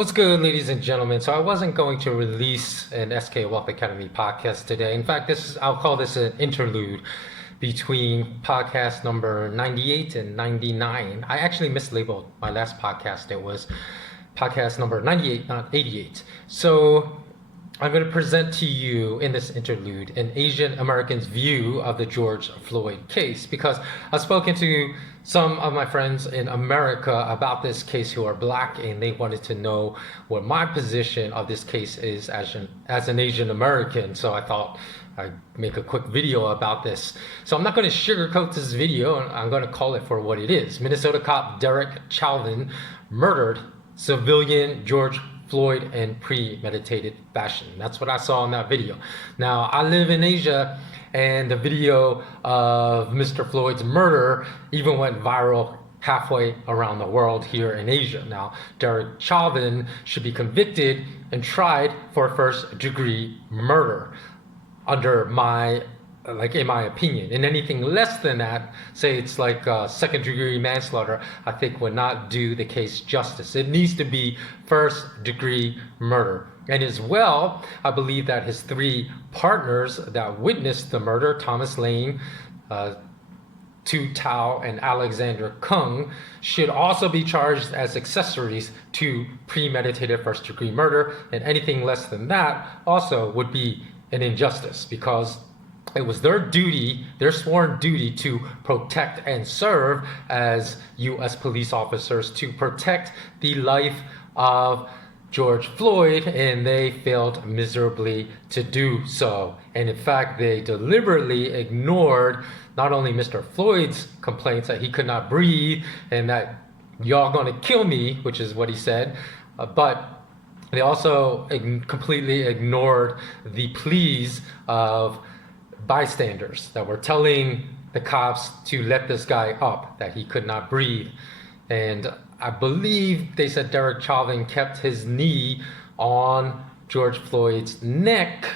What's good, ladies and gentlemen? So I wasn't going to release an SK Wealth Academy podcast today. In fact, I'll call this an interlude between podcast number 98 and 99. I actually mislabeled my last podcast. It was podcast number 98, not 88. So I'm going to present to you in this interlude an Asian American's view of the George Floyd case, because I've spoken to some of my friends in America about this case who are black, and they wanted to know what my position of this case is as an Asian American. So I thought I'd make a quick video about this. So I'm not going to sugarcoat this video, and I'm going to call it for what it is. Minnesota cop Derek Chavan murdered civilian George Floyd in premeditated fashion. That's what I saw in that video. Now, I live in Asia, and the video of Mr. Floyd's murder even went viral halfway around the world here in Asia. Now, Derek Chavan should be convicted and tried for first-degree murder in my opinion. And anything less than that, say it's like second-degree manslaughter, I think would not do the case justice. It needs to be first-degree murder. And as well, I believe that his three partners that witnessed the murder, Thomas Lane, Tu Tao, and Alexander Kung, should also be charged as accessories to premeditated first-degree murder. And anything less than that also would be an injustice, because it was their duty, their sworn duty, to protect and serve as U.S. police officers to protect the life of George Floyd, and they failed miserably to do so. And in fact, they deliberately ignored not only Mr. Floyd's complaints that he could not breathe and that y'all gonna kill me, which is what he said, but they also completely ignored the pleas of bystanders that were telling the cops to let this guy up, that he could not breathe. And I believe they said Derek Chavan kept his knee on George Floyd's neck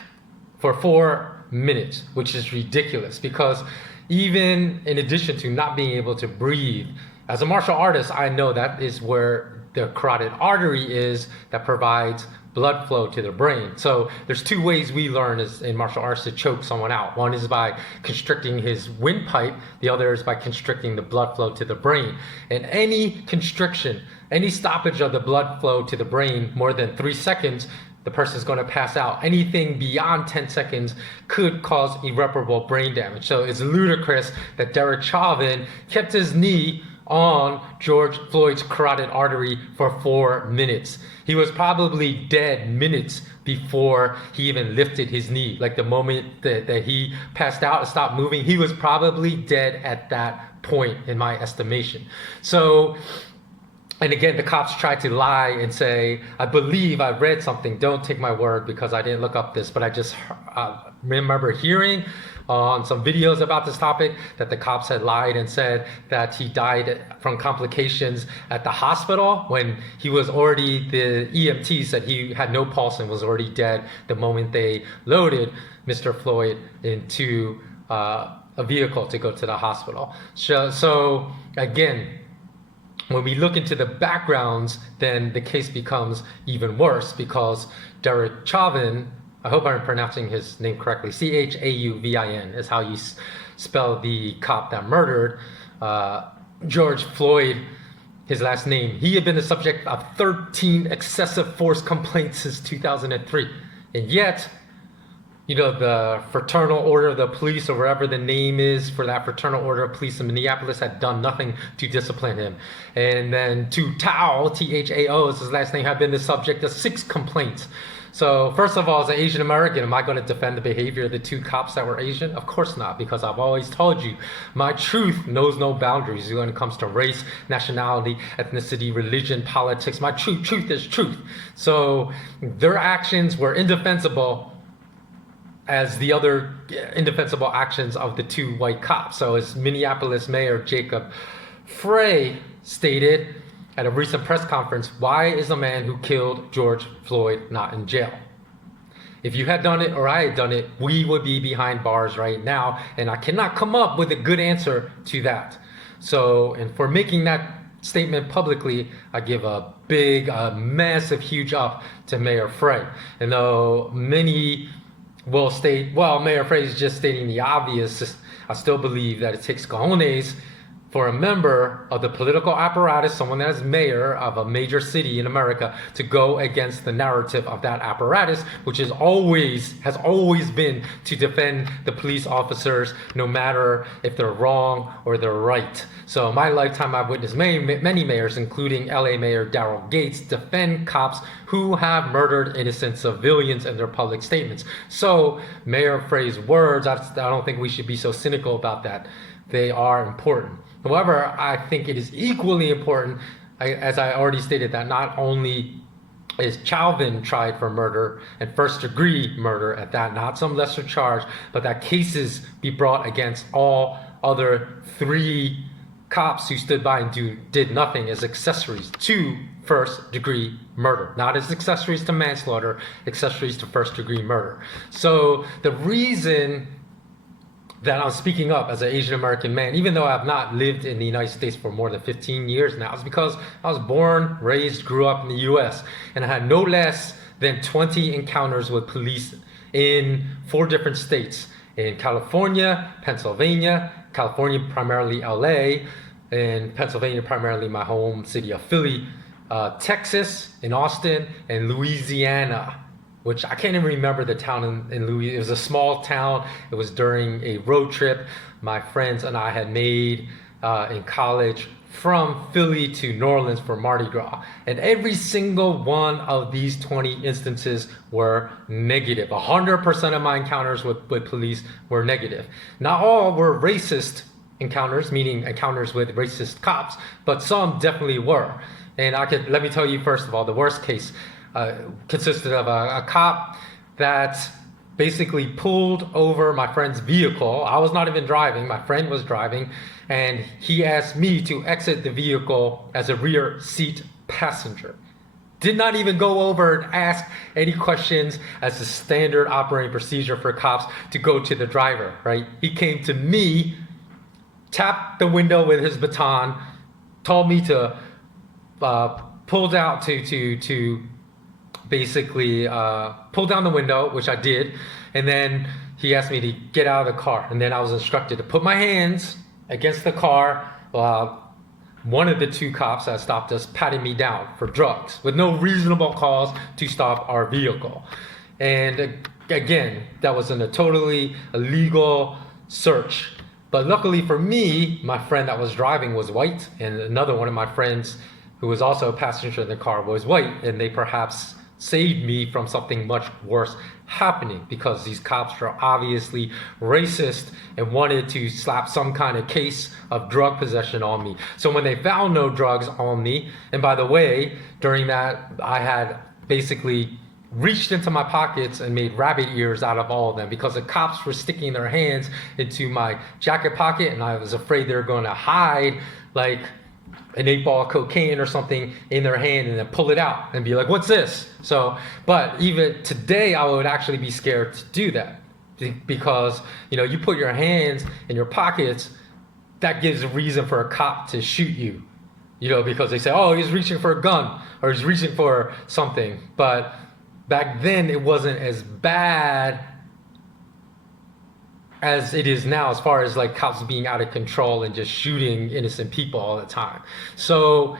for 4 minutes, which is ridiculous, because even in addition to not being able to breathe, as a martial artist, I know that is where the carotid artery is that provides blood flow to the brain. So there's two ways we learn in martial arts to choke someone out. One is by constricting his windpipe. The other is by constricting the blood flow to the brain. And any constriction, any stoppage of the blood flow to the brain more than 3 seconds, the person's going to pass out. Anything beyond 10 seconds could cause irreparable brain damage. So it's ludicrous that Derek Chavan kept his knee on George Floyd's carotid artery for 4 minutes. He was probably dead minutes before he even lifted his knee. Like the moment that he passed out and stopped moving, he was probably dead at that point, in my estimation. So, and again, the cops tried to lie and say, I believe I read something. Don't take my word because I didn't look up this, but I just remember hearing on some videos about this topic that the cops had lied and said that he died from complications at the hospital when he was already, the EMT said he had no pulse and was already dead the moment they loaded Mr. Floyd into a vehicle to go to the hospital. So again, when we look into the backgrounds, then the case becomes even worse, because Derek Chavan, I hope I'm pronouncing his name correctly, Chauvin is how you spell the cop that murdered George Floyd, his last name. He had been the subject of 13 excessive force complaints since 2003. And yet, you know, the Fraternal Order of the Police, or whatever the name is for that Fraternal Order of Police in Minneapolis, had done nothing to discipline him. And then Tu Tao, T-H-A-O is his last name, had been the subject of 6 complaints. So first of all, as an Asian American, am I going to defend the behavior of the 2 cops that were Asian? Of course not, because I've always told you, my truth knows no boundaries when it comes to race, nationality, ethnicity, religion, politics. My truth is truth. So their actions were indefensible as the other indefensible actions of the 2 white cops. So as Minneapolis Mayor Jacob Frey stated at a recent press conference, why is a man who killed George Floyd not in jail? If you had done it or I had done it, we would be behind bars right now, and I cannot come up with a good answer to that. So, and for making that statement publicly, I give a big, massive, huge up to Mayor Fraim. And though many will state, well, Mayor Fraim is just stating the obvious, I still believe that it takes cojones for a member of the political apparatus, someone that is mayor of a major city in America, to go against the narrative of that apparatus, which has always been to defend the police officers, no matter if they're wrong or they're right. So in my lifetime, I've witnessed many mayors, including LA Mayor Daryl Gates, defend cops who have murdered innocent civilians in their public statements. So Mayor Fraim's words, I don't think we should be so cynical about that. They are important. However, I think it is equally important, as I already stated, that not only is Chavan tried for murder and first-degree murder at that, not some lesser charge, but that cases be brought against all other 3 cops who stood by and did nothing as accessories to first-degree murder, not as accessories to manslaughter, accessories to first-degree murder. So the reason that I'm speaking up as an Asian American man, even though I've not lived in the United States for more than 15 years now, is because I was born, raised, grew up in the US, and I had no less than 20 encounters with police in 4 different states: in California, Pennsylvania, California primarily LA, and Pennsylvania primarily my home city of Philly, Texas, in Austin, and Louisiana, which I can't even remember the town in Louisiana. It was a small town. It was during a road trip my friends and I had made in college from Philly to New Orleans for Mardi Gras. And every single one of these 20 instances were negative. 100% of my encounters with police were negative. Not all were racist encounters, meaning encounters with racist cops, but some definitely were. And let me tell you, first of all, the worst case consisted of a cop that basically pulled over my friend's vehicle. I was not even driving, my friend was driving, and he asked me to exit the vehicle as a rear seat passenger. Did not even go over and ask any questions as a standard operating procedure for cops to go to the driver, right? He came to me, tapped the window with his baton, told me to pull down to basically pull down the window, which I did, and then he asked me to get out of the car, and then I was instructed to put my hands against the car. One of the 2 cops that stopped us patted me down for drugs with no reasonable cause to stop our vehicle. And again, that was in a totally illegal search. But luckily for me, my friend that was driving was white, and another one of my friends who was also a passenger in the car was white, and they perhaps saved me from something much worse happening, because these cops were obviously racist and wanted to slap some kind of case of drug possession on me. So when they found no drugs on me, and by the way, during that, I had basically reached into my pockets and made rabbit ears out of all of them, because the cops were sticking their hands into my jacket pocket, and I was afraid they were going to hide like an 8-ball of cocaine or something in their hand and then pull it out and be like, what's this? So, but even today, I would actually be scared to do that, because, you put your hands in your pockets, that gives a reason for a cop to shoot you, because they say, oh, he's reaching for a gun or he's reaching for something. But back then, it wasn't as bad as it is now, as far as like cops being out of control and just shooting innocent people all the time. So,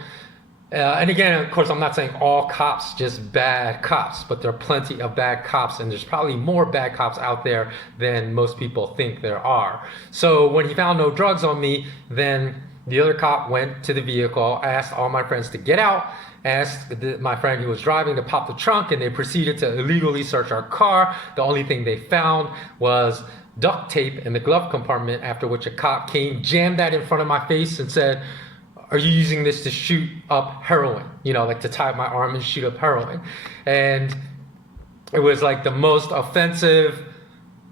and again, of course, I'm not saying all cops just bad cops, but there are plenty of bad cops, and there's probably more bad cops out there than most people think there are. So when he found no drugs on me, then the other cop went to the vehicle, asked all my friends to get out, asked my friend who was driving to pop the trunk, and they proceeded to illegally search our car. The only thing they found was duct tape in the glove compartment, after which a cop came, jammed that in front of my face and said, are you using this to shoot up heroin? Like to tie up my arm and shoot up heroin. And it was like the most offensive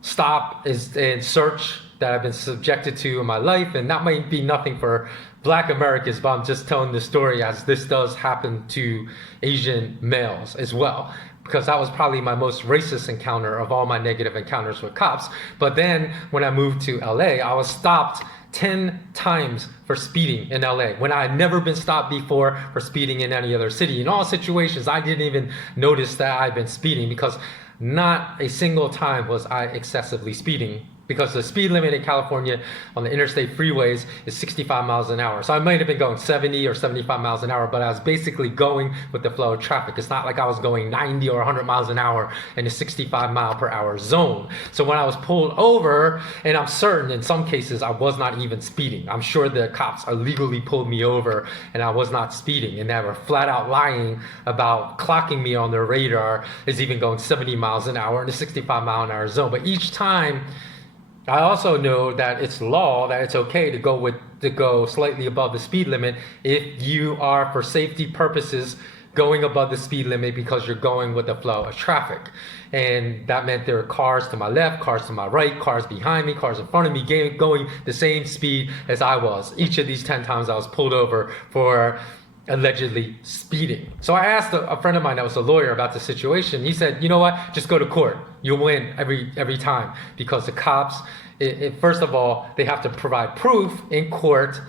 stop and search that I've been subjected to in my life. And that might be nothing for Black Americans, but I'm just telling this story as this does happen to Asian males as well, because that was probably my most racist encounter of all my negative encounters with cops. But then when I moved to LA, I was stopped 10 times for speeding in LA when I had never been stopped before for speeding in any other city. In all situations, I didn't even notice that I'd been speeding, because not a single time was I excessively speeding, because the speed limit in California on the interstate freeways is 65 miles an hour. So I might have been going 70 or 75 miles an hour, but I was basically going with the flow of traffic. It's not like I was going 90 or 100 miles an hour in a 65 mile per hour zone. So when I was pulled over, and I'm certain in some cases I was not even speeding. I'm sure the cops illegally pulled me over and I was not speeding, and they were flat out lying about clocking me on their radar as even going 70 miles an hour in a 65 mile an hour zone. But each time, I also know that it's law that it's okay to go slightly above the speed limit if you are, for safety purposes, going above the speed limit because you're going with the flow of traffic. And that meant there were cars to my left, cars to my right, cars behind me, cars in front of me going the same speed as I was. Each of these 10 times I was pulled over for allegedly speeding. So I asked a friend of mine that was a lawyer about the situation. He said, you know what, just go to court. You'll win every time, because the cops, first of all, they have to provide proof in court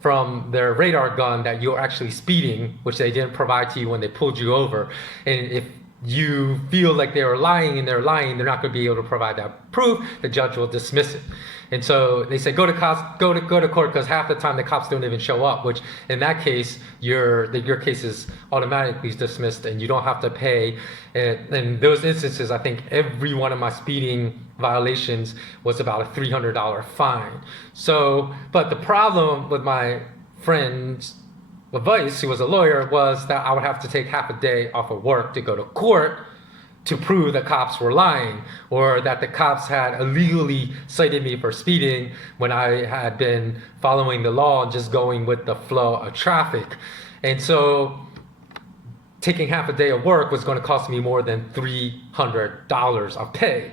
from their radar gun that you're actually speeding, which they didn't provide to you when they pulled you over. And if you feel like they were lying and they're lying, they're not going to be able to provide that proof. The judge will dismiss it. And so they say go to court, because half the time the cops don't even show up, which in that case your case is automatically dismissed and you don't have to pay. And in those instances, I think every one of my speeding violations was about a $300 fine. So, but the problem with my friend's advice, who was a lawyer, was that I would have to take half a day off of work to go to court to prove the cops were lying, or that the cops had illegally cited me for speeding when I had been following the law and just going with the flow of traffic. And so taking half a day of work was going to cost me more than $300 of pay.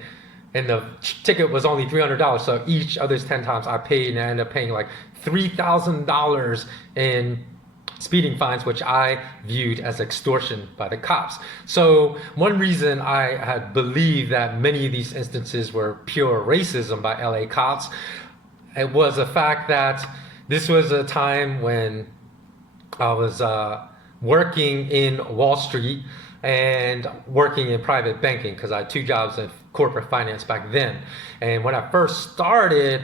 And the ticket was only $300. So each other's 10 times I paid, and I ended up paying like $3,000 in speeding fines, which I viewed as extortion by the cops. So one reason I had believed that many of these instances were pure racism by LA cops, it was the fact that this was a time when I was working in Wall Street and working in private banking, because I had two jobs in corporate finance back then. And when I first started,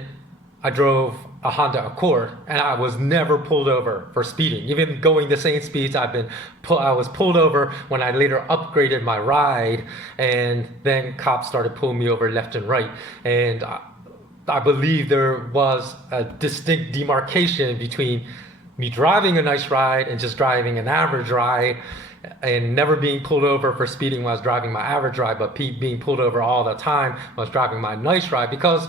I drove a Honda Accord, and I was never pulled over for speeding. Even going the same speeds, I was pulled over when I later upgraded my ride, and then cops started pulling me over left and right. And I believe there was a distinct demarcation between me driving a nice ride and just driving an average ride, and never being pulled over for speeding when I was driving my average ride, but being pulled over all the time when I was driving my nice ride, because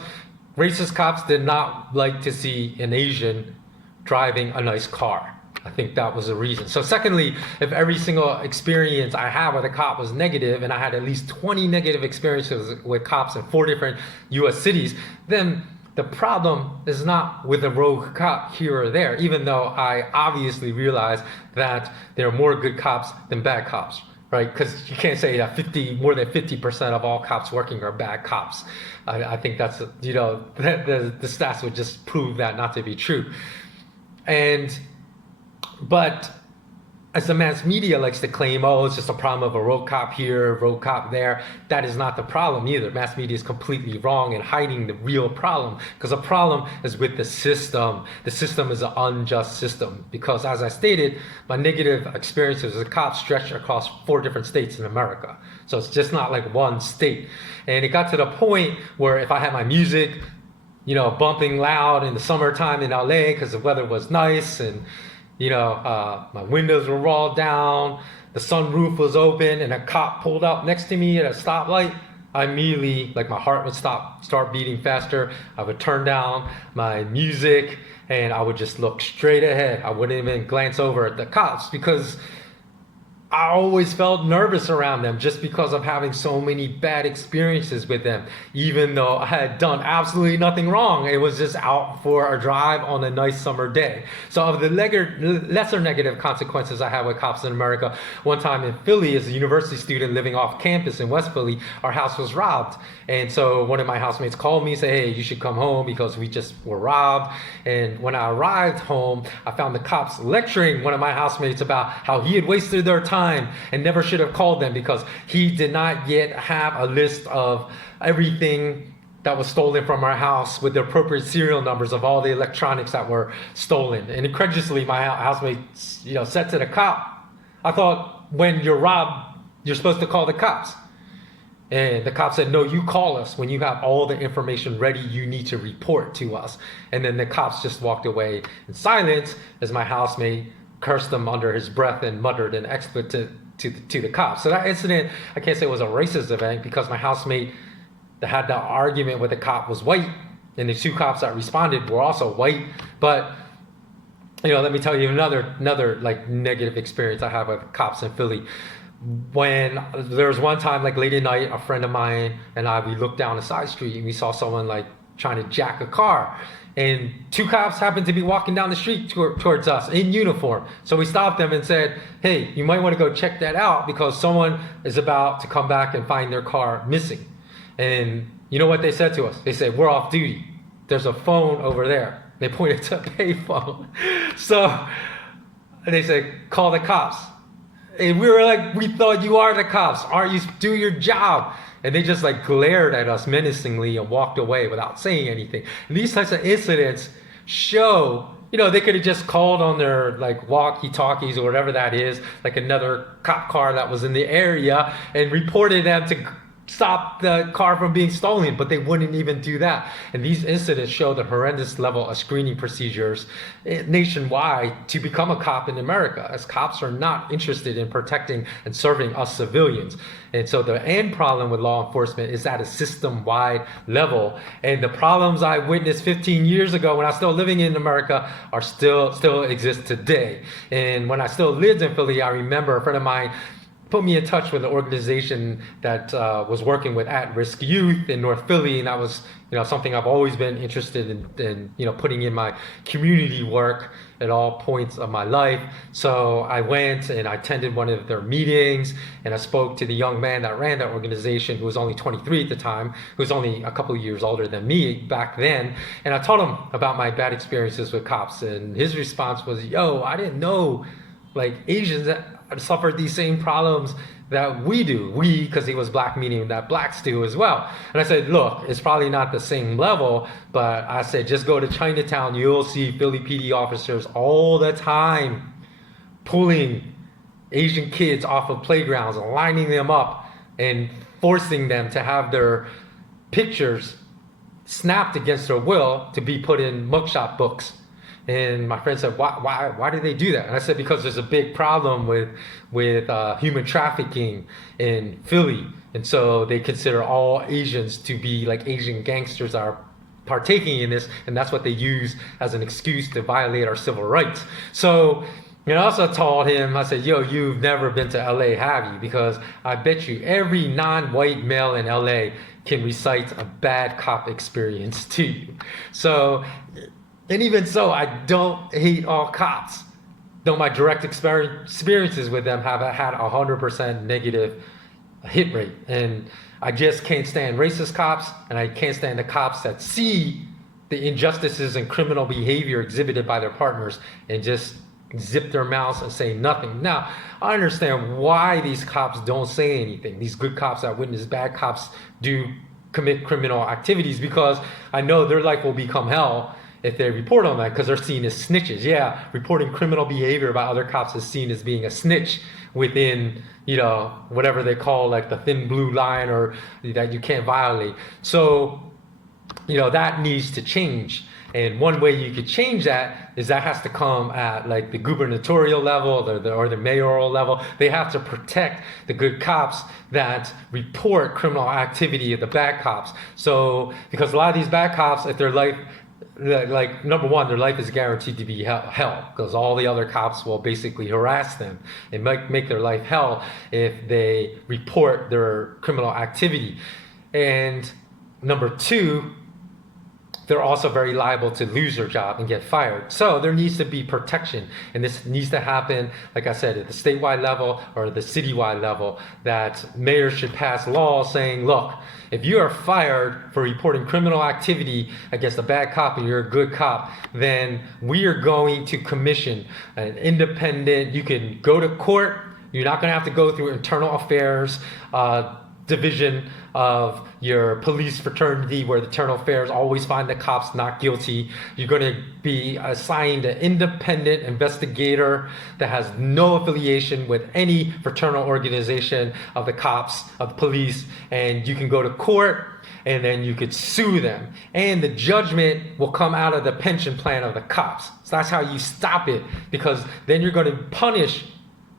racist cops did not like to see an Asian driving a nice car. I think that was the reason. So secondly, if every single experience I had with a cop was negative, and I had at least 20 negative experiences with cops in 4 different US cities, then the problem is not with a rogue cop here or there, even though I obviously realize that there are more good cops than bad cops, right? Because you can't say that more than 50% of all cops working are bad cops. I think that's, the stats would just prove that not to be true. But as the mass media likes to claim, oh, it's just a problem of a rogue cop here, a rogue cop there, that is not the problem either. Mass media is completely wrong in hiding the real problem, because the problem is with the system. The system is an unjust system, because as I stated, my negative experiences as a cop stretched across 4 different states in America. So it's just not like one state. And it got to the point where if I had my music, bumping loud in the summertime in LA because the weather was nice, and my windows were rolled down, the sunroof was open, and a cop pulled up next to me at a stoplight, I immediately, my heart would start beating faster. I would turn down my music, and I would just look straight ahead. I wouldn't even glance over at the cops, because I always felt nervous around them just because of having so many bad experiences with them. Even though I had done absolutely nothing wrong, it was just out for a drive on a nice summer day. So of the lesser negative consequences I had with cops in America, one time in Philly as a university student living off campus in West Philly, our house was robbed. And so one of my housemates called me and said, hey, you should come home because we just were robbed. And when I arrived home, I found the cops lecturing one of my housemates about how he had wasted their time and never should have called them because he did not yet have a list of everything that was stolen from our house with the appropriate serial numbers of all the electronics that were stolen. And incredulously, my housemate, said to the cop, I thought when you're robbed, you're supposed to call the cops. And the cop said, no, you call us when you have all the information ready you need to report to us. And then the cops just walked away in silence as my housemate cursed them under his breath and muttered an expletive to the cops. So that incident, I can't say it was a racist event because my housemate that had the argument with the cop was white, and the two cops that responded were also white. But let me tell you another like negative experience I have with cops in Philly. When there was one time, like late at night, a friend of mine and we looked down a side street and we saw someone like trying to jack a car. And two cops happened to be walking down the street towards us in uniform. So we stopped them and said, hey, you might want to go check that out because someone is about to come back and find their car missing. And you know what they said to us? They said, we're off duty. There's a phone over there. They pointed to a payphone. So they said, call the cops. And we were like, we thought you are the cops. Aren't you? Do your job. And they just like glared at us menacingly and walked away without saying anything. And these types of incidents show, they could have just called on their like walkie-talkies or whatever that is, like another cop car that was in the area and reported them to stop the car from being stolen, but they wouldn't even do that. And these incidents show the horrendous level of screening procedures nationwide to become a cop in America, as cops are not interested in protecting and serving us civilians. And so the end problem with law enforcement is at a system-wide level. And the problems I witnessed 15 years ago when I was still living in America are still exist today. And when I still lived in Philly, I remember a friend of mine put me in touch with an organization that was working with at-risk youth in North Philly, and that was something I've always been interested in putting in my community work at all points of my life. So I went and I attended one of their meetings, and I spoke to the young man that ran that organization, who was only 23 at the time, who was only a couple of years older than me back then. And I told him about my bad experiences with cops, and his response was, yo, I didn't know like Asians that suffered these same problems that we do. We, because he was black, meaning that blacks do as well. And I said, look, it's probably not the same level, but I said, just go to Chinatown. You'll see Philly PD officers all the time pulling Asian kids off of playgrounds and lining them up and forcing them to have their pictures snapped against their will to be put in mugshot books. And my friend said, why do they do that? And I said, because there's a big problem with human trafficking in Philly. And so they consider all Asians to be like Asian gangsters are partaking in this. And that's what they use as an excuse to violate our civil rights. So I also told him, I said, yo, you've never been to LA, have you? Because I bet you every non-white male in LA can recite a bad cop experience to you. So, and even so, I don't hate all cops, though my direct experiences with them have had 100% negative hit rate. And I just can't stand racist cops, and I can't stand the cops that see the injustices and criminal behavior exhibited by their partners and just zip their mouths and say nothing. Now, I understand why these cops don't say anything. These good cops that witness bad cops do commit criminal activities, because I know their life will become hell if they report on that, because they're seen as snitches. Yeah, reporting criminal behavior by other cops is seen as being a snitch within, whatever they call like the thin blue line, or that you can't violate. So, that needs to change. And one way you could change that is that has to come at like the gubernatorial level or the mayoral level. They have to protect the good cops that report criminal activity of the bad cops. So, because a lot of these bad cops, if their life like number one, their life is guaranteed to be hell because all the other cops will basically harass them and make their life hell if they report their criminal activity. And number two, they're also very liable to lose their job and get fired. So there needs to be protection. And this needs to happen, like I said, at the statewide level or the citywide level, that mayors should pass laws saying, look, if you are fired for reporting criminal activity against a bad cop and you're a good cop, then we are going to commission an independent, you can go to court, you're not going to have to go through internal affairs, division of your police fraternity where the internal affairs always find the cops not guilty. You're going to be assigned an independent investigator that has no affiliation with any fraternal organization of the cops, of the police, and you can go to court and then you could sue them. And the judgment will come out of the pension plan of the cops. So that's how you stop it, because then you're going to punish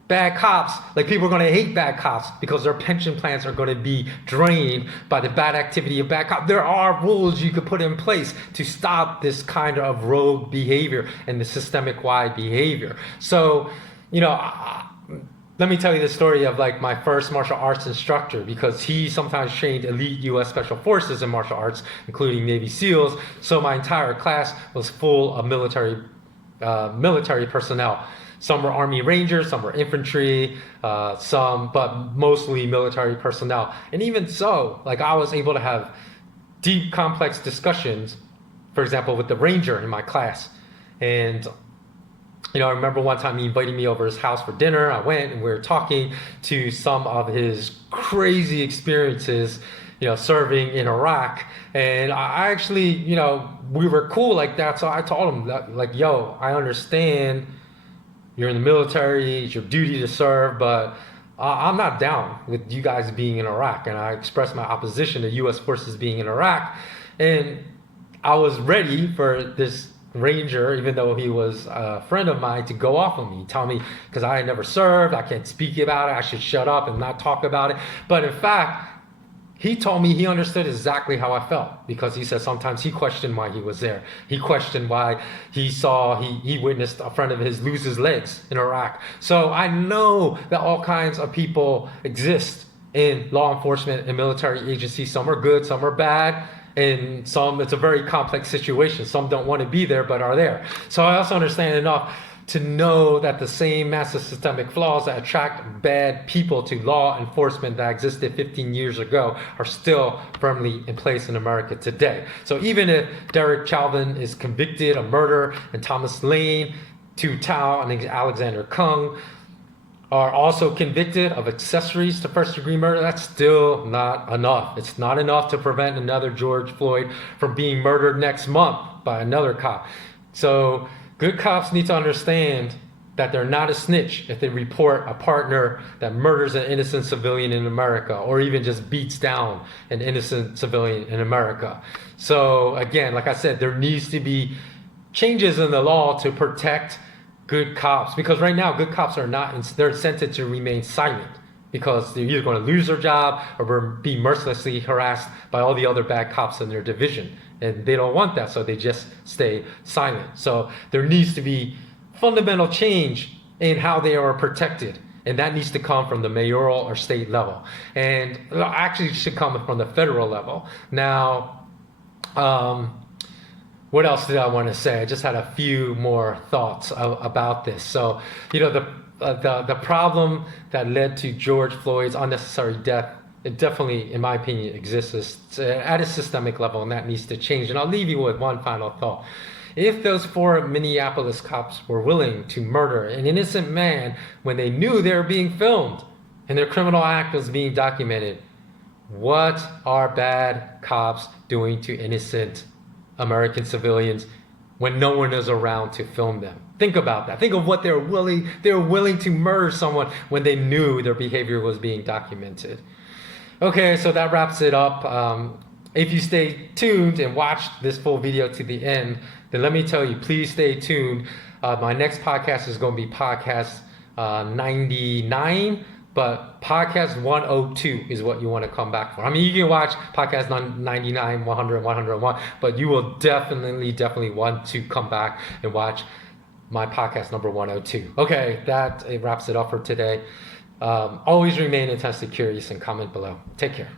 bad cops. Like, people are going to hate bad cops because their pension plans are going to be drained by the bad activity of bad cops. There are rules you could put in place to stop this kind of rogue behavior and the systemic wide behavior. So, let me tell you the story of like my first martial arts instructor, because he sometimes trained elite U.S. Special Forces in martial arts, including Navy SEALs. So my entire class was full of military personnel. Some were Army Rangers, some were infantry, but mostly military personnel. And even so, like, I was able to have deep, complex discussions, for example, with the Ranger in my class. And, I remember one time he invited me over his house for dinner. I went and we were talking to some of his crazy experiences, serving in Iraq. And I actually, we were cool like that. So I told him that, like, yo, I understand you're in the military, it's your duty to serve, but I'm not down with you guys being in Iraq. And I expressed my opposition to U.S. forces being in Iraq. And I was ready for this Ranger, even though he was a friend of mine, to go off on me, tell me, because I had never served, I can't speak about it, I should shut up and not talk about it. But in fact, he told me he understood exactly how I felt, because he said sometimes he questioned why he was there. He questioned why he witnessed a friend of his lose his legs in Iraq. So I know that all kinds of people exist in law enforcement and military agencies. Some are good, some are bad, and some, it's a very complex situation. Some don't want to be there but are there. So I also understand enough to know that the same massive systemic flaws that attract bad people to law enforcement that existed 15 years ago are still firmly in place in America today. So even if Derek Chavan is convicted of murder and Thomas Lane, Tu Tao, and Alexander Kung are also convicted of accessories to first-degree murder, that's still not enough. It's not enough to prevent another George Floyd from being murdered next month by another cop. So good cops need to understand that they're not a snitch if they report a partner that murders an innocent civilian in America, or even just beats down an innocent civilian in America. So again, like I said, there needs to be changes in the law to protect good cops, because right now good cops are not, they're incented to remain silent, because they're either going to lose their job or be mercilessly harassed by all the other bad cops in their division. And they don't want that, so they just stay silent. So there needs to be fundamental change in how they are protected. And that needs to come from the mayoral or state level. And actually it should come from the federal level. Now, what else did I want to say? I just had a few more thoughts about this. So, the problem that led to George Floyd's unnecessary death, it definitely, in my opinion, exists at a systemic level, and that needs to change. And I'll leave you with one final thought. If those 4 Minneapolis cops were willing to murder an innocent man when they knew they were being filmed and their criminal act was being documented, what are bad cops doing to innocent American civilians when no one is around to film them? Think about that. Think of what they were willing to murder someone when they knew their behavior was being documented. Okay, so that wraps it up. If you stay tuned and watched this full video to the end, then let me tell you, please stay tuned. My next podcast is going to be podcast 99, But podcast 102 is what you want to come back for. I mean, you can watch podcast 99, 100, 101, but you will definitely want to come back and watch my podcast number 102. Okay, that wraps it up for today. Always remain intensely curious and comment below. Take care.